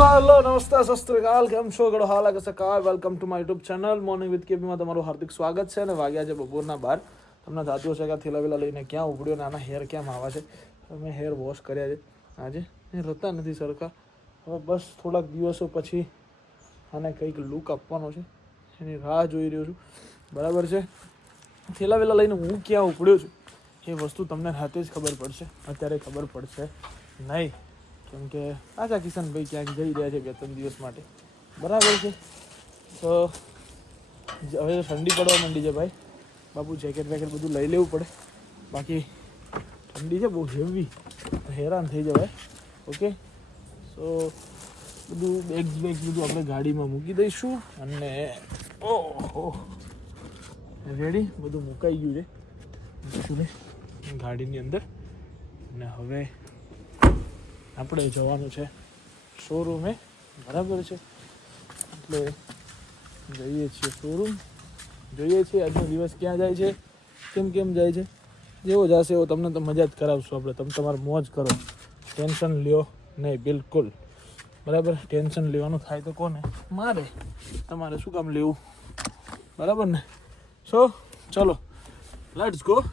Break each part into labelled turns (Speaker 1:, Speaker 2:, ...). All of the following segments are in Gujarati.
Speaker 1: હેલો નમસ્તે સસ્ત્રીકાલ કેમ છો ગળો હાલ આગળ સકાળ welcome to my YouTube channel morning with કેબીમાં તમારું હાર્દિક સ્વાગત છે અને વાગ્યા છે બપોરના બાર તમને થતું હશે કે થેલા વેલા લઈને ક્યાં ઉપડ્યો ને આના હેર કેમ આવા છે મેં હેર વોશ કર્યા છે આજે એ રહેતા નથી સરખા હવે બસ થોડાક દિવસો પછી આને કંઈક લુક આપવાનો છે એની રાહ જોઈ રહ્યો છું બરાબર છે થેલા વેલા લઈને હું ક્યાં ઉપડ્યો છું? એ વસ્તુ તમને રાતે જ ખબર પડશે. અત્યારે ખબર પડશે નહીં. કેમ કે આજા કિશનભાઈ ક્યાંક જઈ રહ્યા છે બે ત્રણ દિવસ માટે. બરાબર છે? તો હવે ઠંડી પડવા માંડી છે ભાઈ. બાપુ જેકેટ વેકેટ બધું લઈ લેવું પડે. બાકી ઠંડી છે, બહુ હેવી હેરાન થઈ જવાય. ઓકે? સો બધું બેગ્સ બેગ્સ બધું આપણે ગાડીમાં મૂકી દઈશું અને ઓહો. રેડી બધું મુકાઈ ગયું છે. ગાડીની અંદર. અને હવે આપણે જવાનું છે શોરૂમે બરાબર છે? એટલે જઈએ છીએ શોરૂમ જોઈએ છીએ, આજનો દિવસ ક્યાં જાય છે? કેમ કેમ જાય છે? જેવો જશે એવો તમને તો મજા જ કરાવશું આપણે. તમે તમારે મોજ કરો. ટેન્શન લ્યો નહીં, બિલકુલ. બરાબર? ટેન્શન લેવાનું થાય તો કોને? મારે. તમારે શું કામ લેવું? બરાબર ને? સો ચલો. લેટ્સ ગો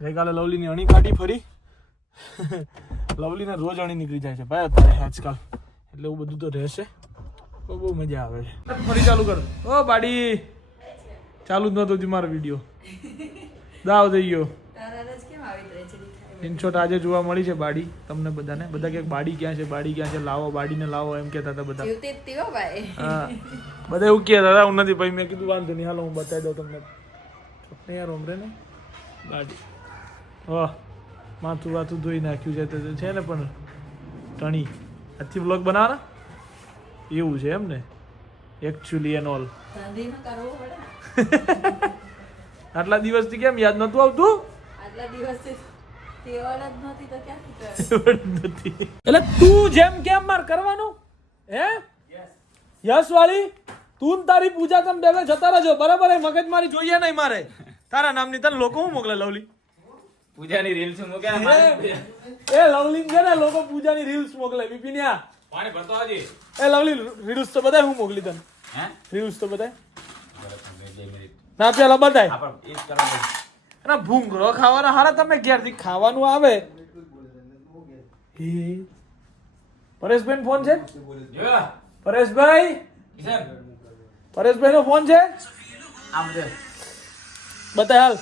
Speaker 1: ગઈકાલે લવલીની અણી કાઢી ફરી. લવલીને રોજ અણી નીકળી જાય છે ભાઈ અત્યારે આજકાલ. એટલે એવું બધું તો રહેશે. તો બહુ મજા આવે છે. ફરી ચાલુ કર. ઓ બાડી. ચાલુ જ નહોતો મારો વીડિયો. દાવ થઈ ગયો. ઇનશોર્ટ આજે જોવા મળી છે બાડી તમને બધાને. બધા કે બાડી ક્યાં છે બાડી ક્યાં છે? લાવો બાડીને લાવો એમ કહેતા હતા બધા. હા બધા એવું કહેતા હતા હું નથી ભાઈ મેં કીધું વાંધો નહીં. હાલો હું બતાવી દઉં તમને. યાર ઓમરે ને? બાડી. વાહ. માથું વાથું ધોઈ નાખ્યું છે તો છે ને પણ ટણી. આજથી બ્લોગ બનાવવાના? એવું છે એમ ને? એકચ્યુઅલી એન ઓલ આટલા દિવસથી કેમ યાદ નહોતું આવતું?
Speaker 2: આટલા દિવસથી
Speaker 1: એટલે તું જેમ કેમ માર કરવાનું? હે? યસ વાળી તું તારી પૂજા તમે બે જતા રહેજો. બરાબર એ મગજ મારી જોઈએ નહીં મારે. તારા નામની તને લોકો હું મોકલે લવલી?
Speaker 3: પૂજાની રીલ્સ મૂક્યા
Speaker 1: એ લવલી છે ને લોકો પૂજાની રીલ્સ મોકલે બિપિનિયા.
Speaker 3: પાણી ભરતો આવજે.
Speaker 1: એ લવલી રીલ્સ તો બધાય હું મોકલી તને.
Speaker 3: હે?
Speaker 1: રીલ્સ તો બતાય
Speaker 3: બરાબર, બે મિનિટ.
Speaker 1: ના પેલા બધાય
Speaker 3: આપણે એ કરવાનું
Speaker 1: અને ભૂંગળો ખાવાના હારા તમે ઘેરથી ખાવાનું આવે. હે? પરેશભાઈ ફોન છે? પરેશભાઈ? પરેશભાઈ નો ફોન છે? બતાય હાલ.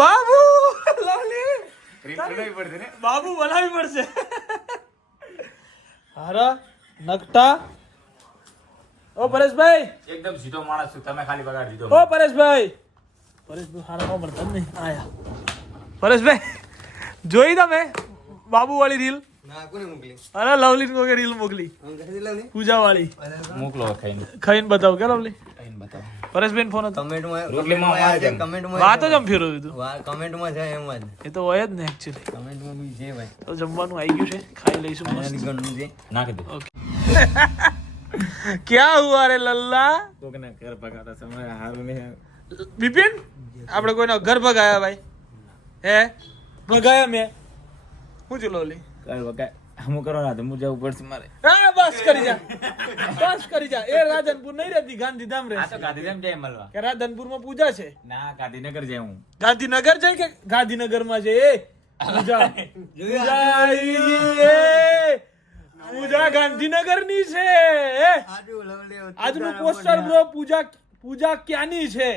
Speaker 1: બાબુ લવલી.
Speaker 3: રીલ પડશે ને?
Speaker 1: બાબુ બોલાવી પડશે. હારા નકટા ઓ પરેશભાઈ.
Speaker 3: એકદમ સીધો માણસ છું. તમે ખાલી પગાર દીધો
Speaker 1: ઓ પરેશભાઈ. પરેશભાઈ હારા નો મળતા નહીં આયા. પરેશભાઈ જોઈ તમે બાબુ વાળી રીલ? અરે લવલી કોઈ રીલ મોકલી. પૂજા વાળી
Speaker 3: મોકલો ખાઈને.
Speaker 1: ખાઈને બતાવો કે લવલી?
Speaker 3: ખાઈને
Speaker 1: પરેશભાઈ ફોન હતો.
Speaker 4: કમેન્ટમાં
Speaker 3: રોટલીમાં
Speaker 4: કમેન્ટ
Speaker 3: મારે
Speaker 4: છે
Speaker 3: કેમ?
Speaker 4: કમેન્ટમાં
Speaker 1: વાતો જ આમ ફેરવ્યું હતું
Speaker 4: વા કમેન્ટમાં છે એમ જ.
Speaker 1: એ તો હોય જ ને એકચ્યુઅલી
Speaker 4: કમેન્ટમાં બી જે ભાઈ.
Speaker 1: તો જમવાનું આવી ગયું છે ખાઈ લઈશું મસ્ત.
Speaker 4: ગણું છે.
Speaker 3: નાખી ઓકે.
Speaker 1: ક્યાં હુઆ રે લલ્લા?
Speaker 3: કોકના ઘર ભગાતા સમય હારું ને
Speaker 1: બિપિન આપણે કોઈનો ઘર ભગાયા ભાઈ? હે? ભગાયા મેં. હું છે લોલી
Speaker 3: ઘર પગાર કરો ના જવું પડશે મારે.
Speaker 1: હા બસ કરી જા. બસ કરી જા. એ રાધનપુર નહીં રહેતી ગાંધીધામ રહે
Speaker 3: તો ગાંધીધામ જાય મળવા.
Speaker 1: કે રાધનપુરમાં પૂજા છે?
Speaker 3: ના ગાંધીનગર જાય હું.
Speaker 1: ગાંધીનગર જાય કે ગાંધીનગરમાં છે એ પૂજા. ગાંધીનગરની છે. આજનું પોસ્ટર બ્રો પૂજા પૂજા ક્યાંની છે?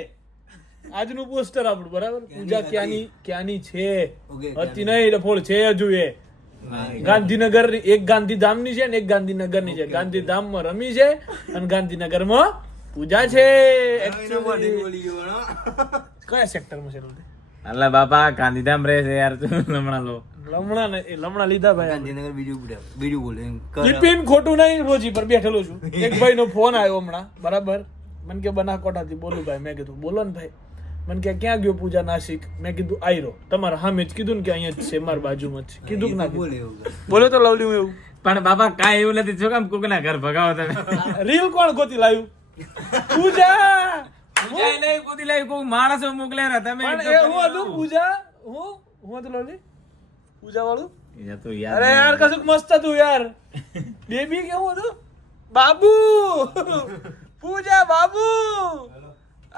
Speaker 1: આજનું પોસ્ટર આપણું બરાબર? પૂજા ક્યાંની ક્યાંની છે?
Speaker 4: ઓકે,
Speaker 1: હતી નહીં ડફોળ છે હજુ એ. ગાંધીનગર એક ગાંધીધામની છે ને એક ગાંધીનગરની છે ગાંધીધામમાં રમી છે અને ગાંધીનગરમાં પૂજા છે. કયા સેક્ટરમાં છે
Speaker 3: અલ્લા બાપા ગાંધીધામ રહે છે યાર તું હમણાં લો.
Speaker 1: લમણા ને એ લમણા લીધા ભાઈ
Speaker 4: ગાંધીનગર બીજું બીજું બોલે
Speaker 1: બિપિન ખોટું નહીં રોજી પર બેઠેલો છું. એક ભાઈ નો ફોન આવ્યો હમણાં. બરાબર? મને કે બનાસકોટાથી બોલું ભાઈ. મેં કીધું બોલો ને ભાઈ. મને કે ક્યાં ગયો પૂજા નાસિક? મેં કીધું આયરો. તમારા સામે જ કીધું ને કે અહીંયા જ છે મારા બાજુમાં જ કીધું કે ના?
Speaker 4: બોલે
Speaker 1: તો લવલી હું એવું.
Speaker 3: પણ બાપા કાંઈ એવું નથી. જો કામ કોકના ઘર ભગાવો તમે?
Speaker 1: રીલ કોણ ગોતી લાવ્યું પૂજા!
Speaker 3: પૂજા નહીં કૂદી લાવી કોઈ માણસો મોકલ્યા રહ્યા તમે
Speaker 1: હું હતું? પૂજા? હું? હું હતું લવલી? પૂજા વાળું અરે યાર કશુંક મસ્ત હતું યાર. બેબી કેવું હતું? બાબુ! પૂજા બાબુ!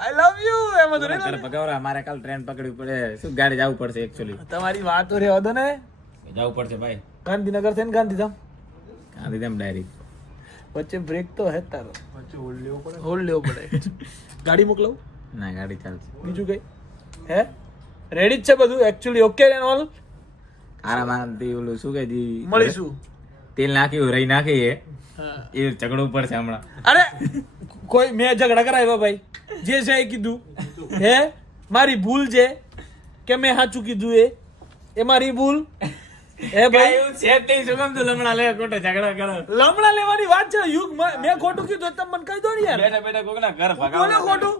Speaker 1: આઈ લવ યુ એમ
Speaker 3: તો
Speaker 1: નહીં
Speaker 3: ભગાવરા અમારે કાલ ટ્રેન પકડવી પડે. શું ગાડી જવું પડશે એક્ચ્યુઅલી
Speaker 1: તમારી વાત તો રહેવા દો ને.
Speaker 3: જવું પડશે ભાઈ.
Speaker 1: ગાંધીનગર છે ને ગાંધીધામ?
Speaker 3: ગાંધીધામ ડાયરેક્ટ
Speaker 1: વચ્ચે બ્રેક તો હે તારો. વચ્ચે હોલ્ડ લેવો પડે. હોલ્ડ લેવો પડે. ગાડી મોકલાવું?
Speaker 3: ના ગાડી ચાલશે.
Speaker 1: બીજું કઈ? હે? રેડી જ છે બધું? એકચ્યુઅલી ઓકે એન્ડ ઓલ
Speaker 3: આરામ આરામથી ઓલું શું કહે
Speaker 1: મળીશું.
Speaker 3: તેલ નાખ્યું રહી નાખીએ. એ
Speaker 1: ઝઘડો
Speaker 3: ઉપર છે પડશે હમણાં.
Speaker 1: અરે કોઈ મેં ઝઘડા કરાવ્યા ભાઈ. જે છે એ કીધું. હે? મારી ભૂલ છે કે મેં સાચું કીધું એ? એ મારી ભૂલ? હે ભાઈ?
Speaker 3: છે જ તો લમણા લે ખોટો ઝઘડો કરો?
Speaker 1: લમણા લેવાની વાત છે. યુગ મેં ખોટું કીધું તો તમે મને કહી દો ને યાર.
Speaker 3: બેઠા બેઠા કોકના ઘર ભગાવો કોને
Speaker 1: ખોટું?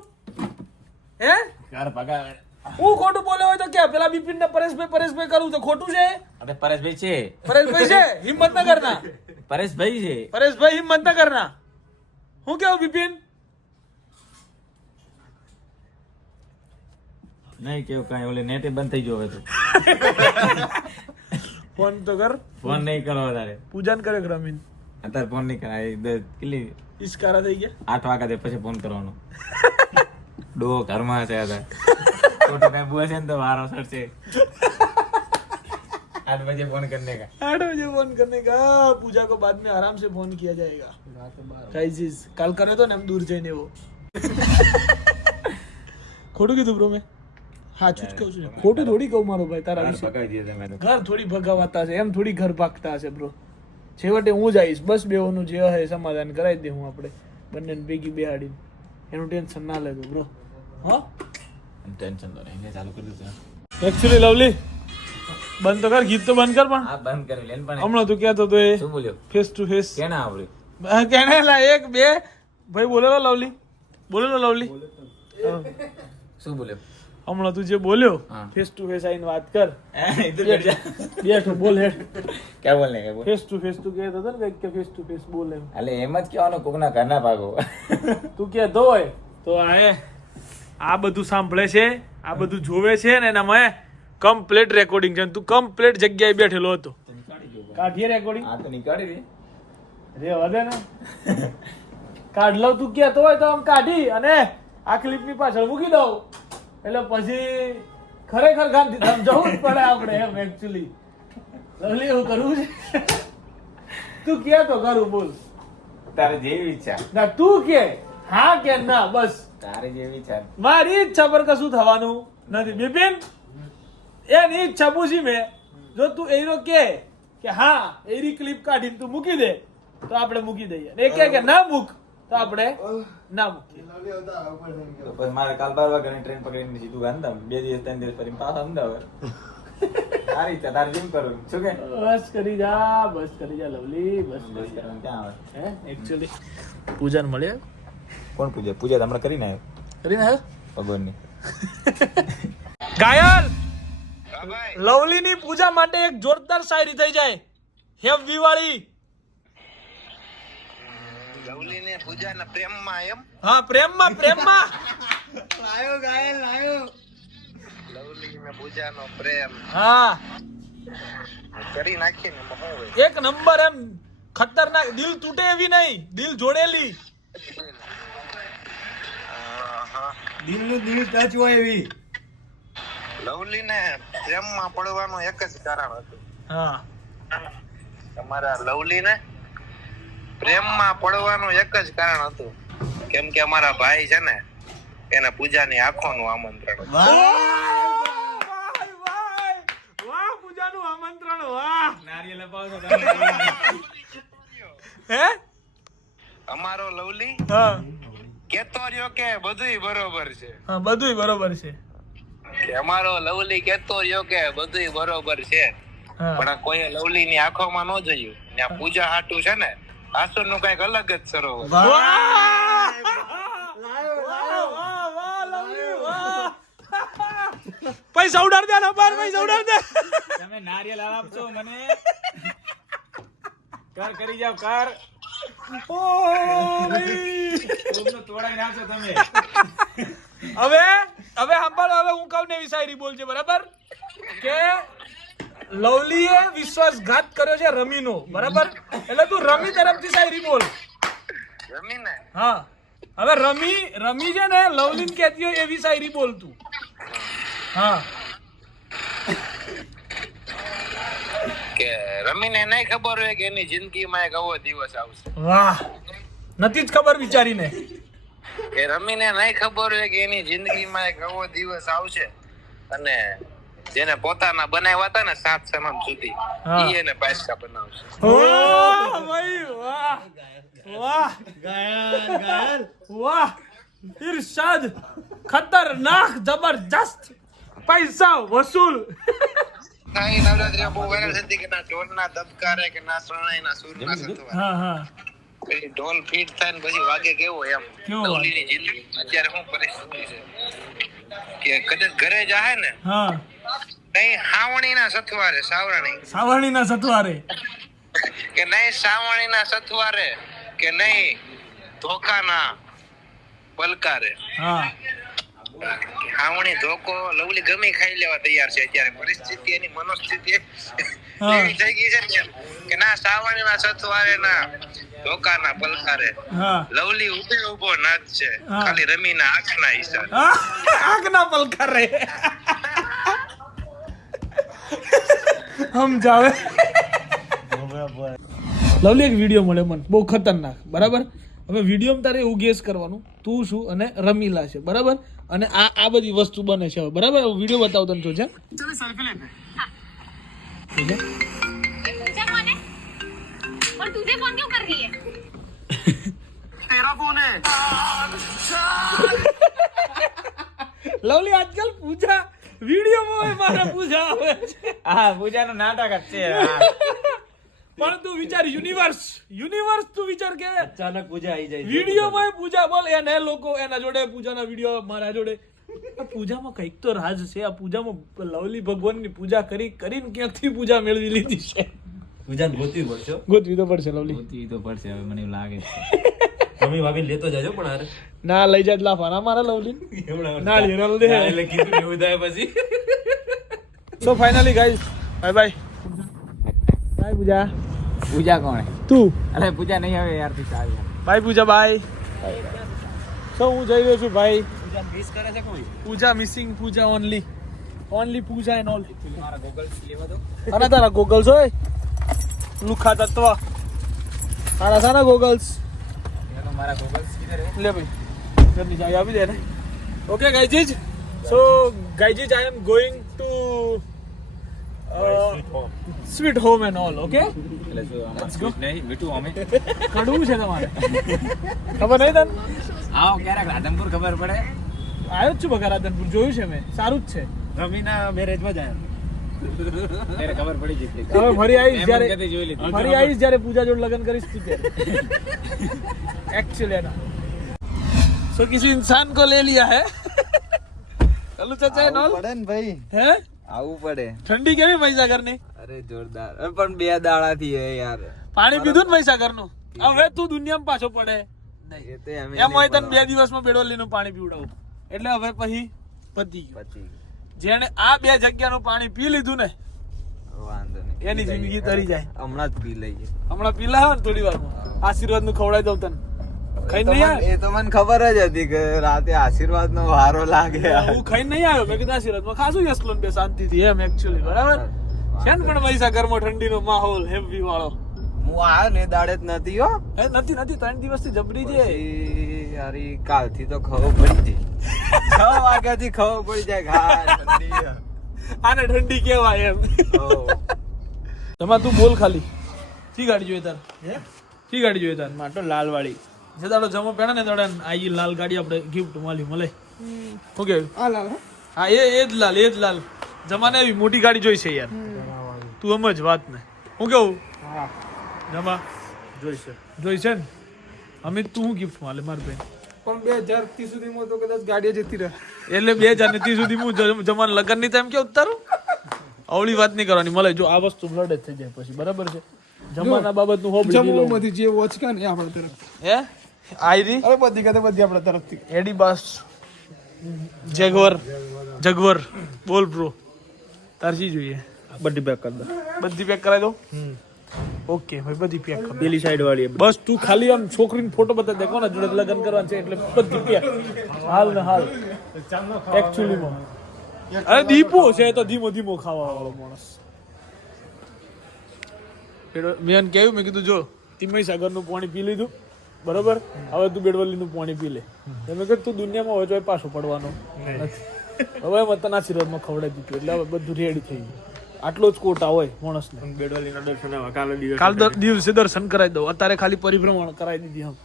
Speaker 1: હે?
Speaker 3: ઘર ભગાવે.
Speaker 1: હું ખોટું બોલ્યો હોય તો કે પેલા બિપિન ને પરેશભાઈ પરેશભાઈ કરું તો ખોટું છે?
Speaker 3: અરે પરેશભાઈ છે.
Speaker 1: પરેશભાઈ છે હિંમતનગરના.
Speaker 3: પરેશભાઈ છે.
Speaker 1: પરેશભાઈ હિંમતનગરના. હું કેવું બિપિન?
Speaker 3: નહીં કેવું કાંઈ ઓલે નેટે બંધ થઈ ગયો હવે તો.
Speaker 1: ફોન તો કર.
Speaker 3: ફોન નહીં કરો વધારે.
Speaker 1: પૂજન કરે ગ્રામીણ
Speaker 3: અત્યારે ફોન નહીં કરાય. કેટલી?
Speaker 1: ઇસ્કારા થઈ ગયા?
Speaker 3: આઠ વાગ્યા પછી ફોન કરવાનો. ડો ઘરમાં છે અત્યારે. ખોટો કાંઈ બુઆ છે ને તો વારો સરશે આઠ બજે ફોન કરને કા
Speaker 1: आठ बजे फोन करने का पूजा को बाद में आराम से फोन किया जाएगा कई चीज कल करे तो ना हम दूर જઈને वो ખોટું કીધું બ્રો મેં સાચું જ કહું છું ખોટું થોડી કહું મારો ભાઈ તારા
Speaker 3: ઘર
Speaker 1: વિશે
Speaker 3: ભગાવી દીધા તમે તો
Speaker 1: ઘર થોડી ભગાવાતા છે એમ થોડી ઘર ભાગતા હશે બ્રો છેવટે હું જ આવીશ બસ બેઓનું જે હે સમાધાન કરાવી દે હું આપણે બંને ભેગી બેહાડીને એનું ટેન્શન ના લેજો બ્રો હા
Speaker 3: ટેન્શન તો નહીં ચાલુ કરી દીધું
Speaker 1: એકચ્યુઅલી લવલી બંધ તો કર ગીત તો બંધ કર પણ.
Speaker 3: હા બંધ કરી લે પણ
Speaker 1: હમણાં તું કહેતો તો એ.
Speaker 3: શું બોલ્યો?
Speaker 1: ફેસ ટુ ફેસ
Speaker 3: કેના આવડ્યું
Speaker 1: કેનેલા એક બે. ભાઈ બોલેલો લવલી. બોલેલો લવલી.
Speaker 3: શું બોલ્યો?
Speaker 1: હમણાં તું જે બોલ્યો ફેસ ટુ ફેસ આવીને વાત કર.
Speaker 3: ઇધર બેઠ
Speaker 1: બોલ હેડ.
Speaker 3: ક્યાં બોલને કે બોલ?
Speaker 1: ફેસ ટુ ફેસ તું કહેતો હતો ને કે ફેસ ટુ ફેસ બોલે
Speaker 3: એટલે એમ જ કહેવાનો કોકના ઘરના ભાગો.
Speaker 1: તું કહેતો હોય તો આ એ. આ બધું સાંભળે છે આ બધું જોવે છે ને એનામાં કમ્પ્લીટ રેકોર્ડિંગ છે. તું કમ્પ્લીટ જગ્યાએ બેઠેલો હતો. કાઢીએ રેકોર્ડિંગ
Speaker 3: આ તો નીકાળી
Speaker 1: રે વધે ને. કાઢ લઉં તું કહેતો હોય તો આમ કાઢી અને આ ક્લિપની પાછળ મૂકી દઉં. એટલે પછી ખરેખર ગાંધી જવું જ પડે આપણે એમ એકચ્યુઅલી લવલી એવું કરવું છે. તું કે તો કરું બોલ.
Speaker 3: તારે જેવી ઈચ્છા.
Speaker 1: ના તું કે હા કે ના બસ.
Speaker 3: તારે જેવી છે.
Speaker 1: મારી ઈચ્છા પર કશું થવાનું નથી. બિપિન એની ઈચ્છા પૂછી મેં. જો તું એનો કે કે હા એની ક્લિપ કાઢીને તું મૂકી દે તો આપણે મૂકી દઈએ. એ કે કે ના મૂક તો આપણે ના મૂકીએ.
Speaker 3: પણ મારે કાલ બાર વાગ્યાની ટ્રેન પકડીને સીધું ગાંધીધામ બે દિવસ ત્રણ દિવસ પછી પાછા અમદાવાદ. તારી ઈચ્છા તારે જેમ કરવું શું કે?
Speaker 1: બસ કરી જા બસ કરી જા લવલી બસ
Speaker 3: બસ
Speaker 1: કરી જા.
Speaker 3: ક્યાં આવે?
Speaker 1: હે એકચ્યુઅલી પૂજન મળ્યા?
Speaker 3: કોણ પૂજા? પૂજા હમણાં કરીને આવ્યો.
Speaker 1: કરીને આવ્યો?
Speaker 3: ભગવાનની.
Speaker 1: ઘાયલ લવલીની પૂજા માટે એક જોરદાર શાયરી થઈ જાય. હેવી વાળી
Speaker 5: લવલીને પૂજાના પ્રેમમાં એમ?
Speaker 1: હા પ્રેમમાં પ્રેમમાં.
Speaker 5: લવલીને પૂજાનો પ્રેમ.
Speaker 1: હા.
Speaker 5: કરી નાખીને એમાં
Speaker 1: એક નંબર એમ. ખતરનાક. દિલ તૂટે એવી નહીં. દિલ જોડેલી.
Speaker 4: દિલનું દિલ ટચ હોય એવી.
Speaker 5: લવલીને પ્રેમમાં પડવાનું એક જ કારણ હતું.
Speaker 1: હા.
Speaker 5: તમારા લવલીને પ્રેમમાં પડવાનું એક જ કારણ હતું. કેમ કે અમારા ભાઈ છે ને એને પૂજાની આંખોનું આમંત્રણનું
Speaker 1: વાહ! વાહ વાહ પૂજાનું આમંત્રણ વાહ.
Speaker 3: નારિયેલ અપાવશો
Speaker 1: હે?
Speaker 5: અમારો લવલી
Speaker 1: હા.
Speaker 5: કેતો રહ્યો કે બધુંય બરોબર છે.
Speaker 1: હા બધુંય બરોબર છે.
Speaker 5: કે અમારો લવલી કેતો રહ્યો કે બધુંય બરોબર છે. પણ કોઈ લવલી ની આંખોમાં ન જોયું. ને આ પૂજા હાટું છે ને આસુરનું કંઈક અલગ જ સરોવર.
Speaker 1: વાહ! વાહ! વાહ! વાહ લવલી પૈસા ઉડાડ દે નંબર બાર પૈસા ઉડાડ દે.
Speaker 3: તમે નારિયેલ આપશો મને. કર કરી જાવ કર.
Speaker 1: હવે હવે સાંભળો હવે હું કહું ને એવી શાયરી બોલજે બરાબર? કે લવલીએ વિશ્વાસઘાત કર્યો છે રમીનો બરાબર? એટલે તું રમી તરફથી શાયરી બોલ.
Speaker 5: જમીને
Speaker 1: હા. હવે રમી રમી છે ને લવલીન કહેતી હોય એવી શાયરી બોલ તું. હા.
Speaker 5: કે રમીને નહીં ખબર હોય કે એની જિંદગીમાં એક આવો દિવસ આવશે.
Speaker 1: વાહ. નથી જ ખબર વિચારીને.
Speaker 5: કે રમીને નહીં ખબર હોય કે એની જિંદગીમાં એક આવો દિવસ આવશે. અને જેને પોતાના બનાવ્યા હતા ને સાત સનમ સુધી. ઈ એને પાછા બનાવશે.
Speaker 1: વાહ ભાઈ વાહ. વાહ.
Speaker 4: ઘાયલ ઘાયલ
Speaker 1: વાહ. ઇરશાદ ખતરનાક જબરજસ્ત. પૈસા વસૂલ.
Speaker 5: કાંઈ નવરાત્રી બહુ વાયરલ થતી કે ના ઢોલના ધબકારે કે ના શરણાઈના સૂરના સથવા
Speaker 1: હા હા.
Speaker 5: પછી ઢોલ ફીટ થાય ને પછી વાગે કેવો એમ.
Speaker 1: કેવો
Speaker 5: જિંદગી. અત્યારે શું પરિસ્થિતિ છે? કે કદાચ ઘરે જાહે ને
Speaker 1: હા.
Speaker 5: નહીં સથવારે સાવરણી.
Speaker 1: ના સથવારે.
Speaker 5: કે નહીં સાવણીના સથવારે કે નહીં ધોકાના પલકારે
Speaker 1: હા.
Speaker 5: હાવણી ધોકો લવલી ગમે ખાઈ લેવા તૈયાર છે અત્યારે. પરિસ્થિતિ એની મનોસ્થિતિ એવી થઈ ગઈ છે ને કે ના સાવણીના સથવારે ના ધોકાના પલકારે. લવલી ઉભે ઊભો નાચ છે. ખાલી રમીના આંખના ઈશારે
Speaker 1: આ, આગના પલકાર. સમજાવે. લવલી એક વીડિયો મળે મને. બહુ ખતરનાક. બરાબર? હવે વિડીયોમાં તારે એવું ગેસ કરવાનું. તું શું અને રમીલા છે. બરાબર? અને આ આ બધી વસ્તુ બને છે હવે બરાબર વિડીયો બતાવ તને જોજે જોજે.
Speaker 6: तुझे कौन है और तुझे फोन क्यों कर रही है
Speaker 1: લવલી આજકાલ પૂજા વિડીયોમાં મારે પૂજા આવે છે
Speaker 3: હા પૂજાનું નાટક જ છે હા.
Speaker 1: પણ તું વિચાર યુનિવર્સ યુનિવર્સ તું વિચાર કે
Speaker 4: અચાનક પૂજા આવી જાય
Speaker 1: વિડીયોમાં પૂજા બોલ. એને લોકો એના જોડે પૂજાના વીડિયો મારા જોડે. આ પૂજામાં કંઈક તો રાજ છે. આ પૂજામાં લવલી ભગવાનની પૂજા કરી કરીને ક્યાંથી પૂજા મેળવી લીધી છે?
Speaker 4: પૂજા ગોતવી પડશે
Speaker 1: ગોતવી તો પડશે લવલી.
Speaker 3: ગોતવી તો પડશે હવે મને લાગે છે.
Speaker 4: મમ્મી ભાભી લેતો જાજો પણ હારે.
Speaker 1: ના લઈ જાય લાફાના મારા લવલી.
Speaker 4: હમણાં
Speaker 1: નાળિયેર દે.
Speaker 4: એટલે કીધું એવું થાય પછી.
Speaker 1: So finally guys bye bye bye Pooja.
Speaker 3: Pooja કોણ?
Speaker 1: તું.
Speaker 3: અરે પૂજા નહીં આવે યાર તું ચાલ
Speaker 1: ભાઈ પૂજા બાય. સો હું જઈ રહ્યો છું ભાઈ.
Speaker 4: પૂજા મિસ કરે છે કોઈ?
Speaker 1: Pooja missing Pooja only only Pooja and all
Speaker 3: મારા ગોગલ્સ લેવા દો.
Speaker 1: અને તારા ગોગલ્સ હોય? લુખા તત્વ. તારા સારા ગોગલ્સ
Speaker 3: મારા ગોગલ્સ કિધર હે
Speaker 1: લે ભાઈ ઘરની ચાવી આપી દે ને okay guys so guys I am going to sweet home and all okay
Speaker 3: એટલે જો આમાં સ્વીટ નહીં મીઠું અમે.
Speaker 1: કડવું છે તમારે. ખબર નહીં તને?
Speaker 3: આવો ક્યારેક રાધનપુર ખબર પડે.
Speaker 1: આવ્યો જ છું બગા રાધનપુર જોયું છે મેં. સારું જ છે.
Speaker 4: રમીના મેરેજમાં
Speaker 3: જ ખબર પડી જતી
Speaker 1: ફરી આવીશ જયારે ફરી આવીશ જ્યારે પૂજા જોડ લગ્ન કરીશ તું ત્યારે. સો કિસી ઇન્સાન કો લે લિયા હે?
Speaker 7: ચાલુ ચાચા ભાઈ.
Speaker 1: હે?
Speaker 7: આવું પડે.
Speaker 1: ઠંડી કેવી મહીસાગરની
Speaker 7: અરે જોરદાર. પણ બે દાડા થી હે યાર.
Speaker 1: પાણી પીધું ને મહીસાગરનું હવે તું દુનિયામાં પાછો પડે.
Speaker 7: નહીં. એમ
Speaker 1: હોય તને બે દિવસમાં બેડો નું પાણી પીવડાવું. એટલે હવે પછી પતી ગયું. જેને આ બે જગ્યાનું પાણી પી લીધું ને
Speaker 7: વાંધો નહીં.
Speaker 1: એની જિંદગી તરી જાય.
Speaker 7: હમણાં જ પી લઈએ.
Speaker 1: હમણાં પી લાવ ને થોડી વારમાં. આશીર્વાદનું ખવડાવી દઉં તને.
Speaker 7: તો
Speaker 1: નહીં આવ્યો?
Speaker 7: એ તો મને ખબર જ હતી કે રાતે આશીર્વાદ નો વારો લાગે
Speaker 1: હું ખાઈ નહીં આવ્યો? મેં કીધું આશીર્વાદમાં ખાસું યસલો બે શાંતિથી એમ એકચ્યુઅલી બરાબર? છે ને પણ મહીસાગરમાં ઠંડીનો માહોલ હેવી વાળો.
Speaker 7: હું આવ્યો ને દાડે જ નથી હો.
Speaker 1: એ નથી નથી ત્રણ દિવસથી જબરી છે.
Speaker 7: પછી કાલ કાલથી તો ખવો પડી જાય. છ વાગ્યાથી ખવો પડી જાય હા ઠંડી
Speaker 1: આને ઠંડી કેવાય એમ.
Speaker 7: તમાર
Speaker 1: તમારે તું બોલ ખાલી. શી ગાડી જોઈએ તાર? શી ગાડી જોઈએ તાર? માટો લાલ વાળી જે તારો જમો પેણે ને તારે આઈ લાલ ગાડી આપણે ગિફ્ટ માલી મળે. શું લાલ હા. એ એ જ લાલ એ જ લાલ. જમાને એવી મોટી ગાડી જોઈશે યાર. તું એમ જ વાત ને. હું કેવું હા. જમા. જોઈશે જોઈશે ને? અમિત તું હું ગિફ્ટ માલે માર ભાઈ
Speaker 8: પણ બે હજાર ત્રીસ હું તો કદાચ ગાડી જતી રહે.
Speaker 1: એટલે બે હજાર ને ત્રીસ સુધી હું જમાને લગનની ટાઈમ કેવું તારું? અવળી વાત નહીં કરવાની મળે. જો આ વસ્તુ બ્લડ જ થઈ જાય પછી બરાબર છે? જમાના બાબતનું હોબળી
Speaker 8: જમ્મુ
Speaker 1: દીલો.
Speaker 8: માંથી જે વોચ કા ને આપણે આપણા તરફ.
Speaker 1: હે? આયરી
Speaker 8: અરે બધી કદે બધી આપણા તરફથી.
Speaker 1: એડીબાસ જેગવર. જગવર. બોલ બ્રો તારજી જોઈએ?
Speaker 4: બધી પેક કરી દો.
Speaker 1: બધી પેક કરાવી દો? ઓકે ભાઈ બધી પેક કરી
Speaker 4: પેલી સાઈડ વાળી
Speaker 1: બસ તું ખાલી આમ છોકરીનો ફોટો બતા દે. કોના જોડે લગ્ન કરવાનું છે એટલે બધી પેક હાલ ને હાલ. એકચ્યુઅલીમાં અરે દીપો છે તો ધીમો ધીમો ખાવા વાળો માણસ. પેલો- મેં એને કહ્યું મેં કીધું જો તિમય સાગરનું પાણી પી લીધું. બરોબર? હવે તું બેડવલીનું પાણી પી લે. એમ કે તું દુનિયામાં હોય તો એ પાછો પડવાનો. હવે એમ તને આશીર્વાદમાં ખવડાવી દીધું એટલે હવે બધું રેડી થઈ ગયું. આટલો જ કોટા હોય માણસને.
Speaker 4: બેડવાલીના દર્શન આવા કાલે દિવસે
Speaker 1: કાલ દિવસે દર્શન કરાવી દઉં. અત્યારે ખાલી પરિભ્રમણ કરાવી દીધી આમ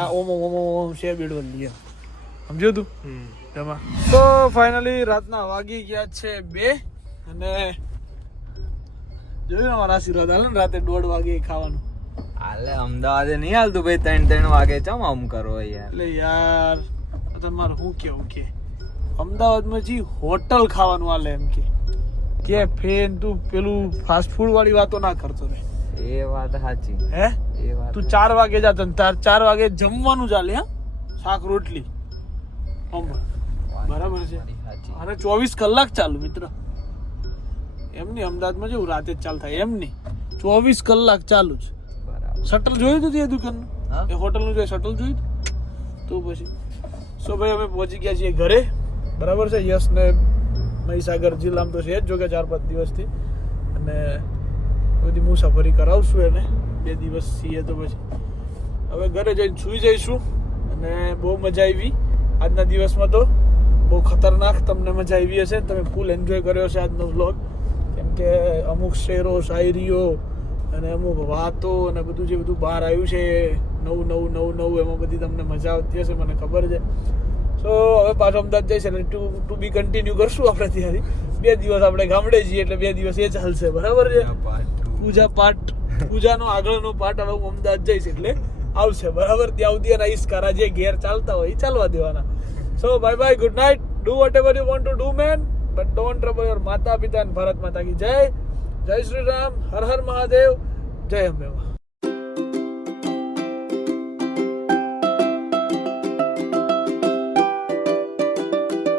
Speaker 1: આ ઓમ ઓમ ઓમ છે બેડવલી એમ. સમજ્યો તું? તેમાં. તો ફાઇનલી રાતના વાગી ગયા છે બે અને જોયું અમારા મારા આશીર્વાદ હાલ ને રાતે દોઢ વાગે ખાવાનું.
Speaker 7: હાલે અમદાવાદે નહીં હાલતું ભાઈ ત્રણ ત્રણ વાગે ચમ આમ કરો યાર
Speaker 1: એટલે યાર તમારે શું કેવું કે? અમદાવાદમાં જી હોટલ ખાવાનું હાલે એમ કે. કે ફેન તું પેલું ફાસ્ટ ફૂડ વાળી વાતો ના કરતો રે.
Speaker 7: એ વાત સાચી.
Speaker 1: હે?
Speaker 7: એ વાત
Speaker 1: તું ચાર વાગે જા તને તાર ચાર વાગે જમવાનું ચાલે હા? શાક રોટલી. બરાબર છે? અને ચોવીસ કલાક ચાલુ મિત્ર. એમ નહીં અમદાવાદમાં જેવું રાતે જ ચાલ થાય એમ નહીં. ચોવીસ કલાક ચાલુ
Speaker 7: બરાબર
Speaker 1: શટલ જોયું હતું તે દુકાનનું? એ હોટલનું જે શટલ જોયું? તો પછી? સો ભાઈ અમે પહોંચી ગયા છીએ ઘરે. બરાબર છે? યશ ને મહીસાગર જિલ્લામાં તો છે જ જો કે ચાર પાંચ દિવસથી. અને બધી મુસાફરી કરાવશું એને. બે દિવસ છીએ તો પછી. હવે ઘરે જઈને સૂઈ જઈશું. અને બહુ મજા આવી. આજના દિવસમાં તો બહુ ખતરનાક તમને મજા આવી હશે. તમે ફૂલ એન્જોય કર્યો છે આજનો વ્લોગ કેમ કે અમુક શેરો શાયરીઓ અને અમુક વાતો અને બધું જે બધું બહાર આવ્યું છે નવું નવું નવું નવું એમાં બધી તમને મજા આવતી હશે મને ખબર છે. સો હવે પાછો અમદાવાદ જઈશ એટલે ટુ ટુ બી કન્ટિન્યુ કરશું આપણે ત્યાંથી. બે દિવસ આપણે ગામડે જઈએ એટલે બે દિવસ એ ચાલશે બરાબર છે? પૂજા પાઠ. પૂજાનો આગળનો પાઠ હવે હું અમદાવાદ જઈશ એટલે આવશે બરાબર? ત્યાં સુધી એના ઈસ્કારા જે ઘેર ચાલતા હોય એ ચાલવા દેવાના. So bye bye good night do whatever you want to do man but don't trouble your માતા પિતા અને ભારત માતા કી જય. જય શ્રી રામ હર હર મહાદેવ જય અંબે માં